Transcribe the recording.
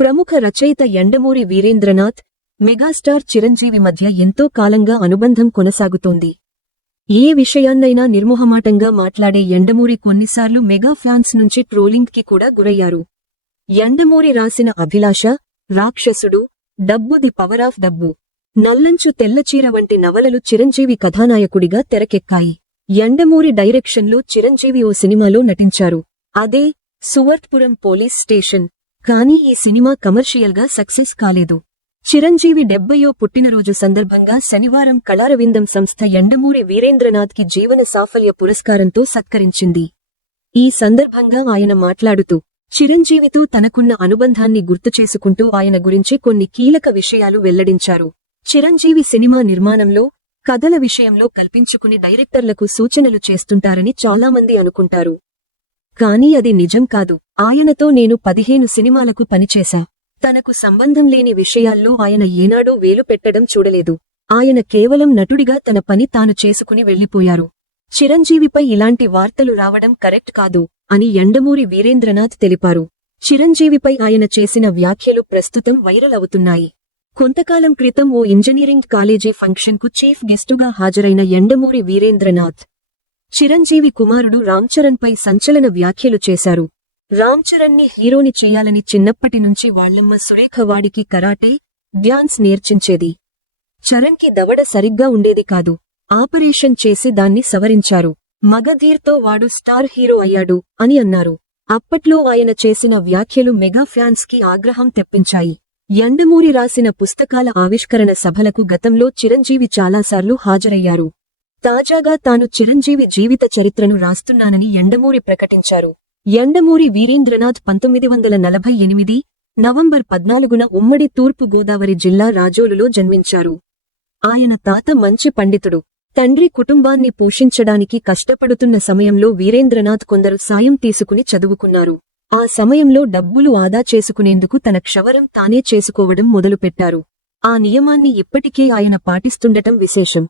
ప్రముఖ రచయిత యండమూరి వీరేంద్రనాథ్, మెగాస్టార్ చిరంజీవి మధ్య ఎంతో కాలంగా అనుబంధం కొనసాగుతోంది. ఏ విషయాన్నైనా నిర్మోహమాటంగా మాట్లాడే యండమూరి కొన్నిసార్లు మెగా ఫ్యాన్స్ నుంచి ట్రోలింగ్ కి కూడా గురయ్యారు. యండమూరి రాసిన అభిలాష, రాక్షసుడు, డబ్బు ది పవర్ ఆఫ్ డబ్బు, నల్లంచు తెల్లచీర వంటి నవలలు చిరంజీవి కథానాయకుడిగా తెరకెక్కాయి. యండమూరి డైరెక్షన్లో చిరంజీవి ఓ సినిమాలో నటించారు. అదే సువర్త్పురం పోలీస్ స్టేషన్. కానీ ఈ సినిమా కమర్షియల్గా సక్సెస్ కాలేదు. చిరంజీవి 70వ పుట్టినరోజు సందర్భంగా శనివారం కళారవిందం సంస్థ యండమూరి వీరేంద్రనాథ్కి జీవన సాఫల్య పురస్కారంతో సత్కరించింది. ఈ సందర్భంగా ఆయన మాట్లాడుతూ, చిరంజీవితో తనకున్న అనుబంధాన్ని గుర్తుచేసుకుంటూ ఆయన గురించి కొన్ని కీలక విషయాలు వెల్లడించారు. చిరంజీవి సినిమా నిర్మాణంలో, కథల విషయంలో కల్పించుకుని డైరెక్టర్లకు సూచనలు చేస్తుంటారని చాలామంది అనుకుంటారు. కానీ అది నిజం కాదు. ఆయనతో నేను 15 సినిమాలకు పనిచేశా. తనకు సంబంధం లేని విషయాల్లో ఆయన ఏనాడో వేలు పెట్టడం చూడలేదు. ఆయన కేవలం నటుడిగా తన పని తాను చేసుకుని వెళ్లిపోయారు. చిరంజీవిపై ఇలాంటి వార్తలు రావడం కరెక్ట్ కాదు అని యండమూరి వీరేంద్రనాథ్ తెలిపారు. చిరంజీవిపై ఆయన చేసిన వ్యాఖ్యలు ప్రస్తుతం వైరల్ అవుతున్నాయి. కొంతకాలం క్రితం ఓ ఇంజనీరింగ్ కాలేజీ ఫంక్షన్కు చీఫ్ గెస్టుగా హాజరైన యండమూరి వీరేంద్రనాథ్ చిరంజీవి కుమారుడు రామ్చరణ్పై సంచలన వ్యాఖ్యలు చేశారు. రామ్చరణ్ని హీరోని చేయాలని చిన్నప్పటి నుంచి వాళ్లమ్మ సురేఖ వాడికి కరాటే, డ్యాన్స్ నేర్చించేది. చరణ్కి దవడ సరిగ్గా ఉండేది కాదు. ఆపరేషన్ చేసి దాన్ని సవరించారు. మగధీర్తో వాడు స్టార్ హీరో అయ్యాడు అని అన్నారు. అప్పట్లో ఆయన చేసిన వ్యాఖ్యలు మెగా ఫ్యాన్స్ కి ఆగ్రహం తెప్పించాయి. యండమూరి రాసిన పుస్తకాల ఆవిష్కరణ సభలకు గతంలో చిరంజీవి చాలాసార్లు హాజరయ్యారు. తాజాగా తాను చిరంజీవి జీవిత చరిత్రను రాస్తున్నానని యండమూరి ప్రకటించారు. యండమూరి వీరేంద్రనాథ్ 1948 నవంబర్ 14న ఉమ్మడి తూర్పు గోదావరి జిల్లా రాజోలులో జన్మించారు. ఆయన తాత మంచి పండితుడు. తండ్రి కుటుంబాన్ని పోషించడానికి కష్టపడుతున్న సమయంలో వీరేంద్రనాథ్ కొందరు సాయం తీసుకుని చదువుకున్నారు. ఆ సమయంలో డబ్బులు ఆదా చేసుకునేందుకు తన క్షవరం తానే చేసుకోవడం మొదలుపెట్టారు. ఆ నియమాన్ని ఇప్పటికే ఆయన పాటిస్తుండటం విశేషం.